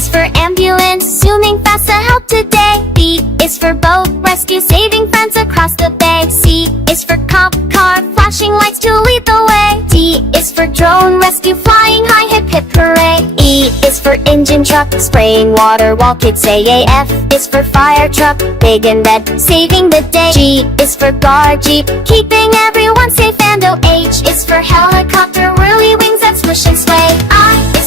is for ambulance, zooming fast to help today. B is for boat, rescue, saving friends across the bay. C is for cop car, flashing lights to lead the way. D is for drone, rescue, flying high, hip hip hooray. E is for engine truck, spraying water while kids say A. F is for fire truck, big and red, saving the day. G is for guard jeep, keeping everyone safe. And O H is for helicopter, whirly wings that swish and sway. I